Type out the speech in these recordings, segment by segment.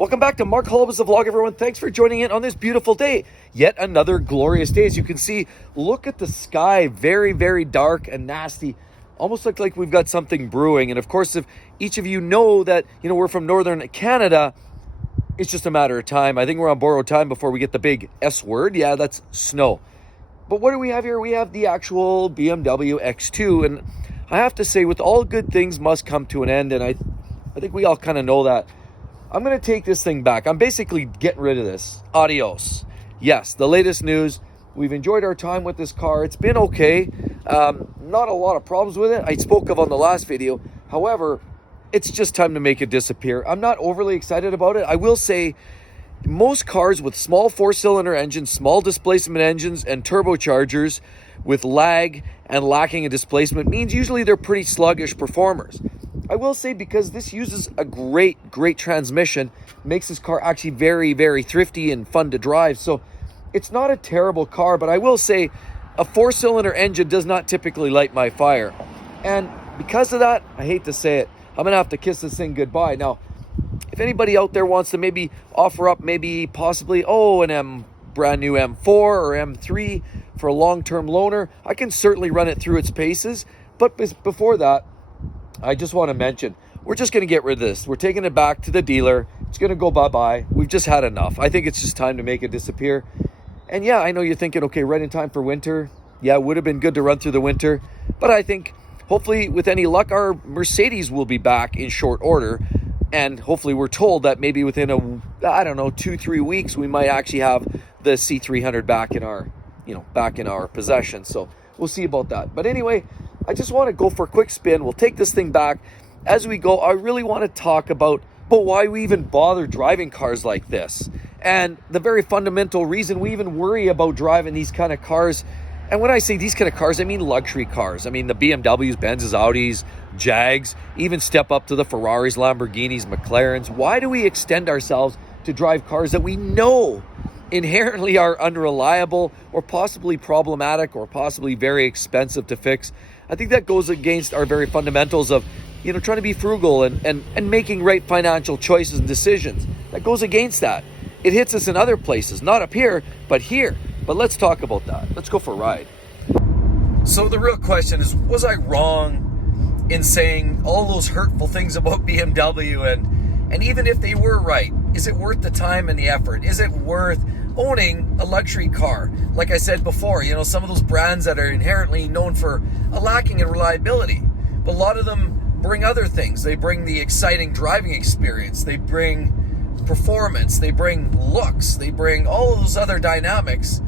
Welcome back to Mark Holubas' vlog, everyone. Thanks for joining in on this beautiful day. Yet another glorious day. As you can see, look at the sky. Very, very dark and nasty. Almost like we've got something brewing. And of course, if each of you know that, we're from northern Canada, it's just a matter of time. I think we're on borrowed time before we get the big S word. Yeah, that's snow. But what do we have here? We have the actual BMW X2. And I have to say, with all good things must come to an end. And I think we all kind of know that. I'm going to take this thing back. I'm basically getting rid of this. Adios. Yes, the latest news. We've enjoyed our time with this car. It's been okay. Not a lot of problems with it. I spoke of on the last video. However, it's just time to make it disappear. I'm not overly excited about it. I will say most cars with small four-cylinder engines, small displacement engines, and turbochargers with lag and lacking in displacement means usually they're pretty sluggish performers. I will say, because this uses a great transmission, makes this car actually very, very thrifty and fun to drive. So it's not a terrible car, but I will say a four-cylinder engine does not typically light my fire. And because of that, I hate to say it, I'm going to have to kiss this thing goodbye. Now, if anybody out there wants to maybe offer up possibly, an brand new M4 or M3 for a long-term loaner, I can certainly run it through its paces. But before that, I just want to mention, we're just going to get rid of this. We're taking it back to the dealer. It's going to go bye-bye. We've just had enough. I think it's just time to make it disappear. And yeah, I know you're thinking, okay, right in time for winter. Yeah, it would have been good to run through the winter. But I think, hopefully, with any luck, our Mercedes will be back in short order. And hopefully we're told that maybe within 2-3 weeks, we might actually have the C300 back in our possession. So we'll see about that. But anyway, I just want to go for a quick spin. We'll take this thing back. As we go, I really want to talk about why we even bother driving cars like this. And the very fundamental reason we even worry about driving these kind of cars. And when I say these kind of cars, I mean luxury cars. I mean the BMWs, Benzes, Audis, Jags, even step up to the Ferraris, Lamborghinis, McLarens. Why do we extend ourselves to drive cars that we know inherently are unreliable or possibly problematic or possibly very expensive to fix? I think that goes against our very fundamentals of, trying to be frugal and making right financial choices and decisions. That goes against that. It hits us in other places, not up here, but here. But let's talk about that. Let's go for a ride. So the real question is, was I wrong in saying all those hurtful things about BMW? And even if they were right, is it worth the time and the effort? Is it worth owning a luxury car? Like I said before, some of those brands that are inherently known for a lacking in reliability, but a lot of them bring other things. They bring the exciting driving experience. They bring performance. They bring looks. They bring all of those other dynamics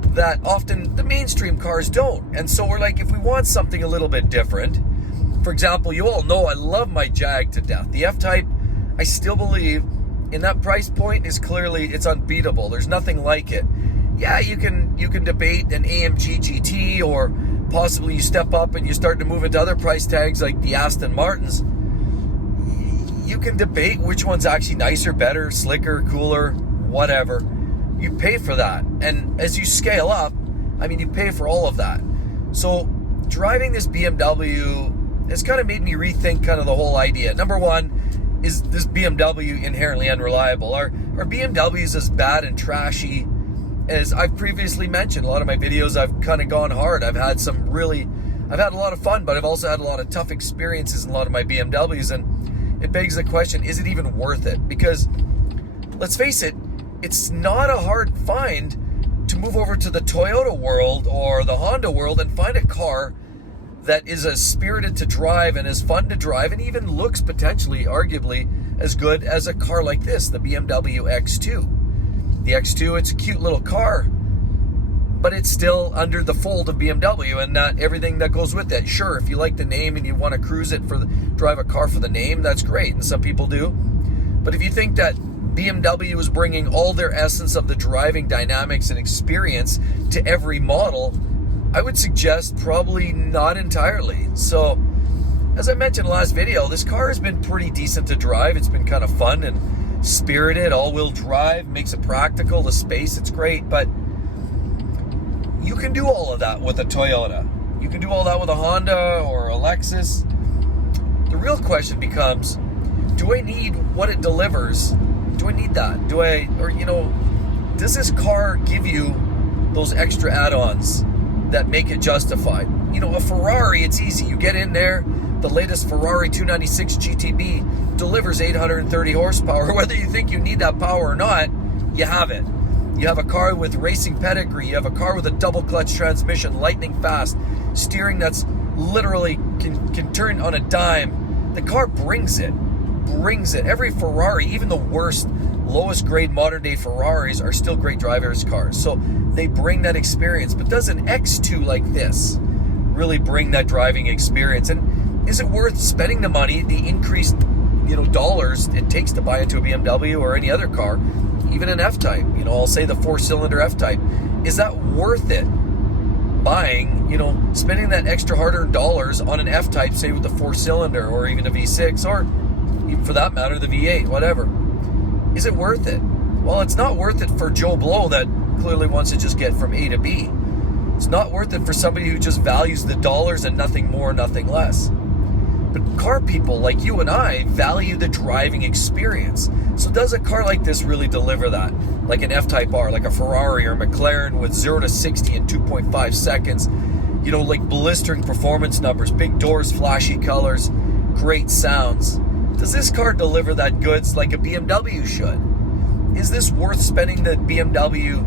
that often the mainstream cars don't. And so we're like, if we want something a little bit different, for example, you all know I love my Jag to death. The F-Type, I still believe in that price point it's unbeatable. There's nothing like it. Yeah, you can debate an AMG GT, or possibly you step up and you start to move into other price tags like the Aston Martins. You can debate which one's actually nicer, better, slicker, cooler, whatever. You pay for that. And as you scale up, you pay for all of that. So driving this BMW has kind of made me rethink kind of the whole idea. Number one, is this BMW inherently unreliable? Are BMWs as bad and trashy as I've previously mentioned? A lot of my videos, I've kind of gone hard. I've had a lot of fun, but I've also had a lot of tough experiences in a lot of my BMWs. And it begs the question, is it even worth it? Because let's face it, it's not a hard find to move over to the Toyota world or the Honda world and find a car that is as spirited to drive and as fun to drive and even looks potentially, arguably, as good as a car like this, the BMW X2. The X2, it's a cute little car, but it's still under the fold of BMW and not everything that goes with it. Sure, if you like the name and you want to cruise it drive a car for the name, that's great, and some people do. But if you think that BMW is bringing all their essence of the driving dynamics and experience to every model, I would suggest probably not entirely. So, as I mentioned in the last video, this car has been pretty decent to drive. It's been kind of fun and spirited, all-wheel drive, makes it practical, the space, it's great, but you can do all of that with a Toyota. You can do all that with a Honda or a Lexus. The real question becomes, do I need what it delivers Do I need that? Does this car give you those extra add-ons that make it justified? A Ferrari, it's easy. You get in there, the latest Ferrari 296 GTB delivers 830 horsepower. Whether you think you need that power or not, you have it. You have a car with racing pedigree. You have a car with a double clutch transmission, lightning fast, steering that's literally can turn on a dime. The car brings it. Every Ferrari, even the worst, lowest grade modern day Ferraris, are still great drivers' cars. So they bring that experience. But does an X2 like this really bring that driving experience? And is it worth spending the money, the increased dollars it takes to buy into a BMW or any other car, even an F-Type? I'll say the 4-cylinder F-Type. Is that worth it? Buying, spending that extra hard-earned dollars on an F-Type, say with the 4-cylinder or even a V6, or even for that matter, the V8, whatever. Is it worth it? Well, it's not worth it for Joe Blow that clearly wants to just get from A to B. It's not worth it for somebody who just values the dollars and nothing more, nothing less. But car people like you and I value the driving experience. So does a car like this really deliver that? Like an F-Type R, like a Ferrari or McLaren with 0 to 60 in 2.5 seconds. Like blistering performance numbers, big doors, flashy colors, great sounds. Does this car deliver that goods like a BMW should? Is this worth spending the BMW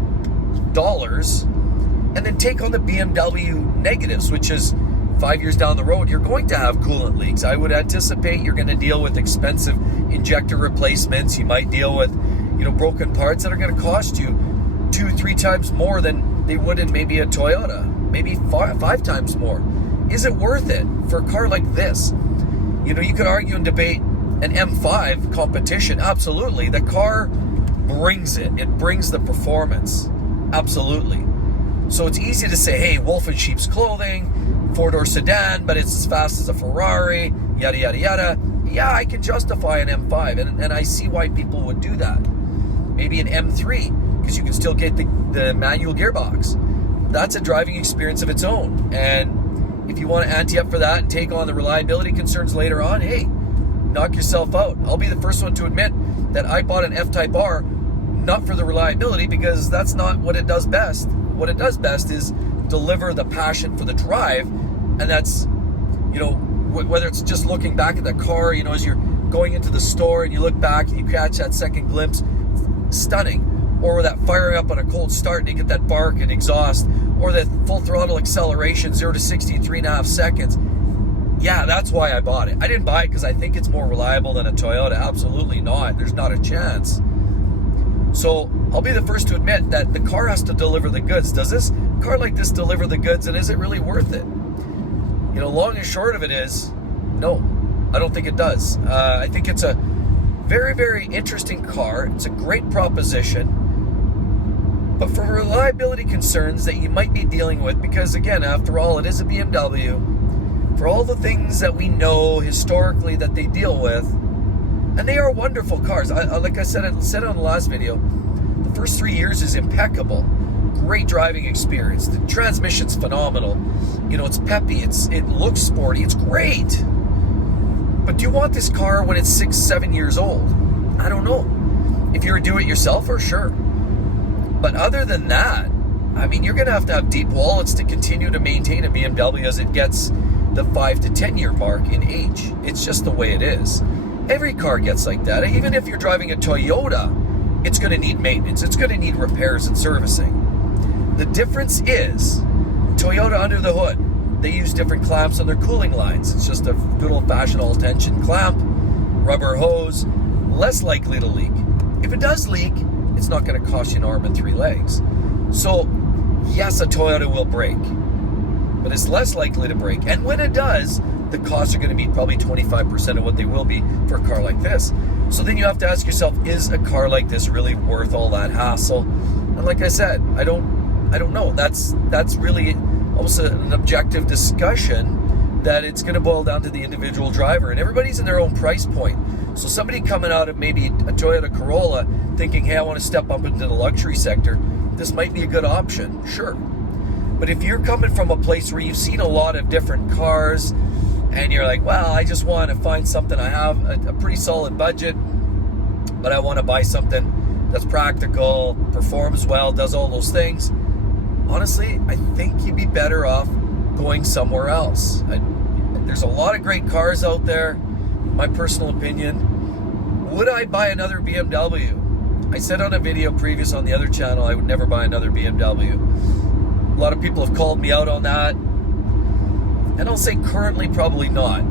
dollars and then take on the BMW negatives, which is 5 years down the road, you're going to have coolant leaks. I would anticipate you're going to deal with expensive injector replacements. You might deal with, broken parts that are going to cost you 2-3 times more than they would in maybe a Toyota, maybe 5 times more. Is it worth it for a car like this? You could argue and debate an M5 competition. Absolutely. The car brings it. It brings the performance. Absolutely. So it's easy to say, hey, wolf in sheep's clothing, 4-door sedan, but it's as fast as a Ferrari, yada, yada, yada. Yeah, I can justify an M5, and I see why people would do that. Maybe an M3, because you can still get the manual gearbox. That's a driving experience of its own. And if you want to ante up for that and take on the reliability concerns later on, hey, knock yourself out. I'll be the first one to admit that I bought an F-Type R not for the reliability, because that's not what it does best. What it does best is deliver the passion for the drive, and that's, whether it's just looking back at the car, as you're going into the store and you look back and you catch that second glimpse, stunning. Or that firing up on a cold start and you get that bark and exhaust, or that full throttle acceleration, 0 to 60 in 3.5 seconds. Yeah, that's why I bought it. I didn't buy it because I think it's more reliable than a Toyota. Absolutely not. There's not a chance. So I'll be the first to admit that the car has to deliver the goods. Does this car like this deliver the goods, and is it really worth it? Long and short of it is, no, I don't think it does. I think it's a very, very interesting car. It's a great proposition. But for reliability concerns that you might be dealing with, because again, after all, it is a BMW, for all the things that we know historically that they deal with, and they are wonderful cars. Like I said on the last video, the first 3 years is impeccable. Great driving experience. The transmission's phenomenal. It's peppy. It looks sporty. It's great. But do you want this car when it's 6-7 years old? I don't know. If you're a do-it-yourselfer, sure. But other than that, you're going to have deep wallets to continue to maintain a BMW as it gets the 5 to 10 year mark in age. It's just the way it is. Every car gets like that. Even if you're driving a Toyota, it's going to need maintenance. It's going to need repairs and servicing. The difference is, Toyota under the hood, they use different clamps on their cooling lines. It's just a good old-fashioned all-tension clamp, rubber hose, less likely to leak. If it does leak, it's not going to cost you an arm and 3 legs. So, yes, a Toyota will break, but it's less likely to break. And when it does, the costs are going to be probably 25% of what they will be for a car like this. So then you have to ask yourself, is a car like this really worth all that hassle? And like I said, I don't know. That's really almost an objective discussion that it's going to boil down to the individual driver, and everybody's in their own price point. So somebody coming out of maybe a Toyota Corolla thinking, hey, I want to step up into the luxury sector, this might be a good option, sure. But if you're coming from a place where you've seen a lot of different cars and you're like, well, I just want to find something, I have a pretty solid budget, but I want to buy something that's practical, performs well, does all those things, honestly, I think you'd be better off going somewhere else. There's a lot of great cars out there. My personal opinion, would I buy another BMW? I said on a video previous on the other channel, I would never buy another BMW. A lot of people have called me out on that. And I'll say currently probably not.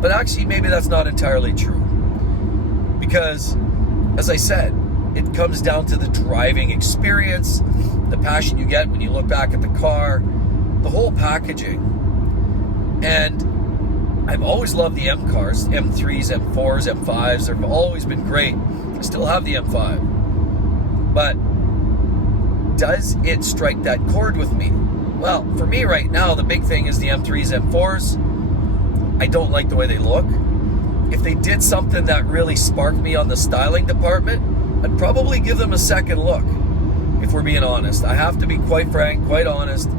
But actually maybe that's not entirely true. Because, as I said, it comes down to the driving experience, the passion you get when you look back at the car, the whole packaging. And I've always loved the M cars, M3s, M4s, M5s. They've always been great. I still have the M5. But does it strike that chord with me? Well, for me right now, the big thing is the M3s, M4s. I don't like the way they look. If they did something that really sparked me on the styling department, I'd probably give them a second look, if we're being honest. I have to be quite frank, quite honest.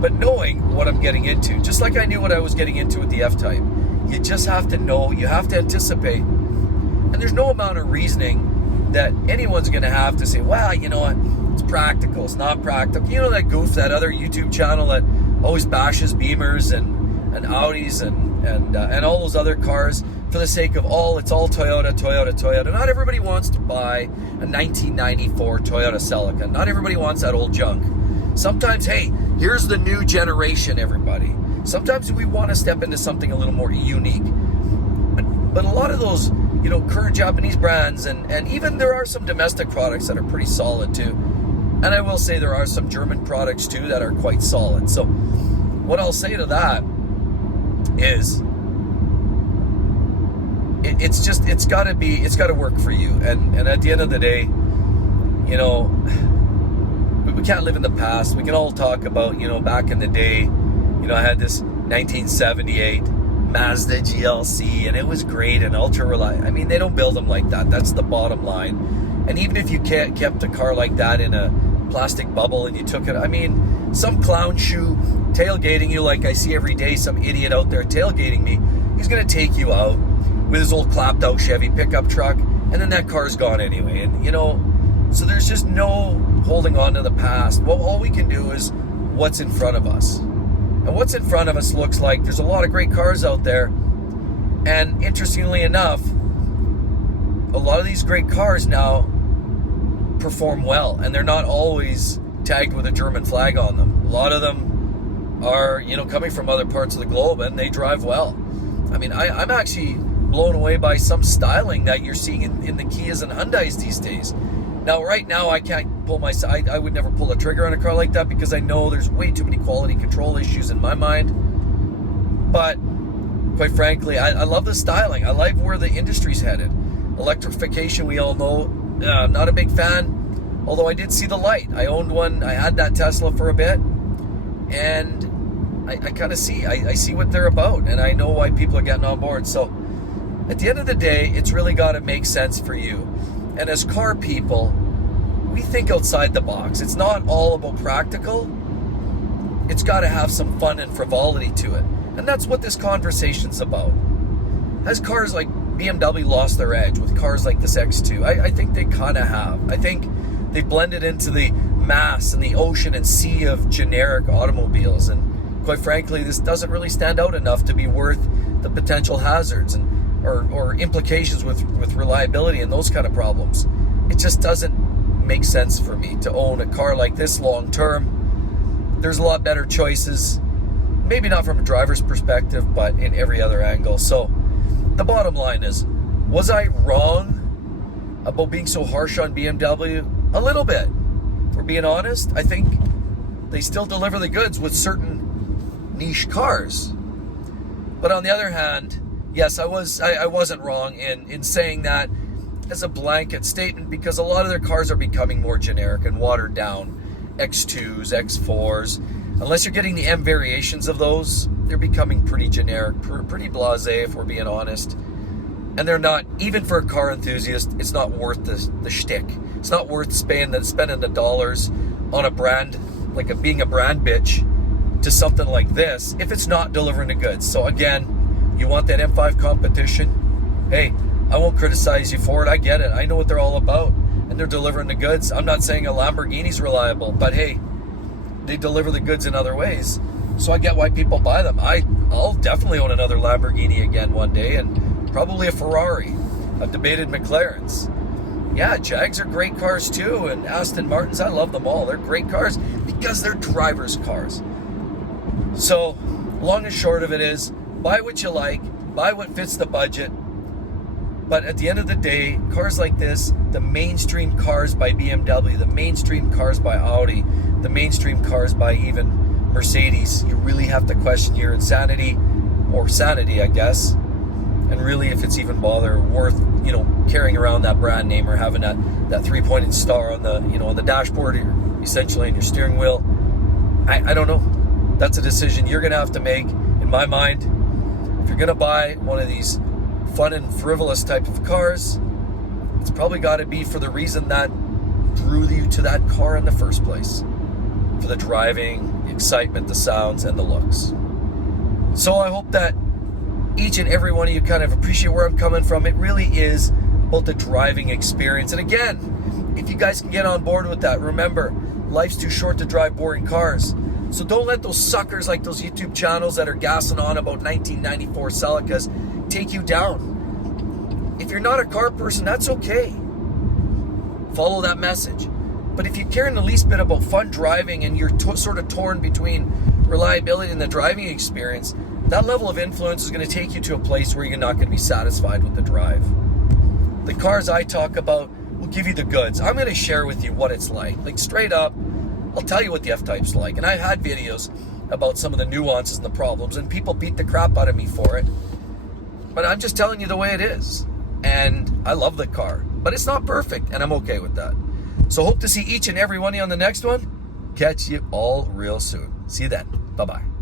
But knowing what I'm getting into, just like I knew what I was getting into with the F-Type, you just have to know, you have to anticipate. And there's no amount of reasoning that anyone's going to have to say, well, you know what, it's practical, it's not practical. You know that goof, that other YouTube channel that always bashes Beamers and Audis and all those other cars for the sake of it's all Toyota. Not everybody wants to buy a 1994 Toyota Celica. Not everybody wants that old junk. Sometimes, hey, here's the new generation, everybody. Sometimes we want to step into something a little more unique. But a lot of those, you know, current Japanese brands and even there are some domestic products that are pretty solid too. And I will say there are some German products too that are quite solid. So what I'll say to that is it's got to work for you. And at the end of the day, you know, we can't live in the past. We can all talk about, you know, back in the day, you know, I had this 1978 Mazda GLC and it was great and ultra reliable. I mean, they don't build them like that. That's the bottom line. And even if you kept a car like that in a plastic bubble and you took it, I mean, some clown shoe tailgating you like I see every day, some idiot out there tailgating me, he's going to take you out with his old clapped out Chevy pickup truck, and then that car's gone anyway. And, you know, so there's just no holding on to the past. Well, all we can do is what's in front of us. And what's in front of us looks like there's a lot of great cars out there. And interestingly enough, a lot of these great cars now perform well. And they're not always tagged with a German flag on them. A lot of them are, you know, coming from other parts of the globe and they drive well. I mean, I'm actually blown away by some styling that you're seeing in the Kias and Hyundais these days. Now, right now, I can't pull my side. I would never pull a trigger on a car like that because I know there's way too many quality control issues in my mind. But quite frankly, I love the styling. I like where the industry's headed. Electrification, we all know, I'm not a big fan, although I did see the light. I owned one. I had that Tesla for a bit, and I kind of see. I see what they're about, and I know why people are getting on board. So at the end of the day, it's really got to make sense for you. And as car people, we think outside the box. It's not all about practical. It's got to have some fun and frivolity to it. And that's what this conversation's about. Has cars like BMW lost their edge with cars like this X2? I think they kind of have. I think they blended into the mass and the ocean and sea of generic automobiles. And quite frankly, this doesn't really stand out enough to be worth the potential hazards and or implications with reliability and those kind of problems. It just doesn't make sense for me to own a car like this long term. There's a lot better choices, maybe not from a driver's perspective, but in every other angle. So the bottom line is, was I wrong about being so harsh on BMW? A little bit. If we're being honest, I think they still deliver the goods with certain niche cars. But on the other hand, yes, I wasn't wrong in saying that as a blanket statement, because a lot of their cars are becoming more generic and watered down. X2s, X4s, unless you're getting the M variations of those, they're becoming pretty generic, pretty blasé, if we're being honest. And they're not, even for a car enthusiast, it's not worth the shtick. It's not worth spending the dollars on a brand, like being a brand bitch, to something like this, if it's not delivering the goods. So again, you want that M5 competition? Hey, I won't criticize you for it. I get it. I know what they're all about, and they're delivering the goods. I'm not saying a Lamborghini's reliable, but hey, they deliver the goods in other ways. So I get why people buy them. I'll definitely own another Lamborghini again one day, and probably a Ferrari. I've debated McLarens. Yeah, Jags are great cars too, and Aston Martins, I love them all. They're great cars because they're drivers' cars. So, long and short of it is, buy what you like, buy what fits the budget. But at the end of the day, cars like this, the mainstream cars by BMW, the mainstream cars by Audi, the mainstream cars by even Mercedes, you really have to question your insanity, or sanity, I guess, and really if it's even worth, carrying around that brand name or having that 3-pointed star on the, on the dashboard, or essentially on your steering wheel. I don't know. That's a decision you're going to have to make. In my mind, if you're going to buy one of these fun and frivolous type of cars, it's probably got to be for the reason that drew you to that car in the first place. For the driving, the excitement, the sounds, and the looks. So I hope that each and every one of you kind of appreciate where I'm coming from. It really is about the driving experience. And again, if you guys can get on board with that, remember, life's too short to drive boring cars. So don't let those suckers like those YouTube channels that are gassing on about 1994 Celicas take you down. If you're not a car person, that's okay. Follow that message. But if you care in the least bit about fun driving and you're sort of torn between reliability and the driving experience, that level of influence is going to take you to a place where you're not going to be satisfied with the drive. The cars I talk about will give you the goods. I'm going to share with you what it's like straight up. I'll tell you what the F-Type's like. And I've had videos about some of the nuances and the problems, and people beat the crap out of me for it. But I'm just telling you the way it is. And I love the car. But it's not perfect, and I'm okay with that. So hope to see each and every one of you on the next one. Catch you all real soon. See you then. Bye-bye.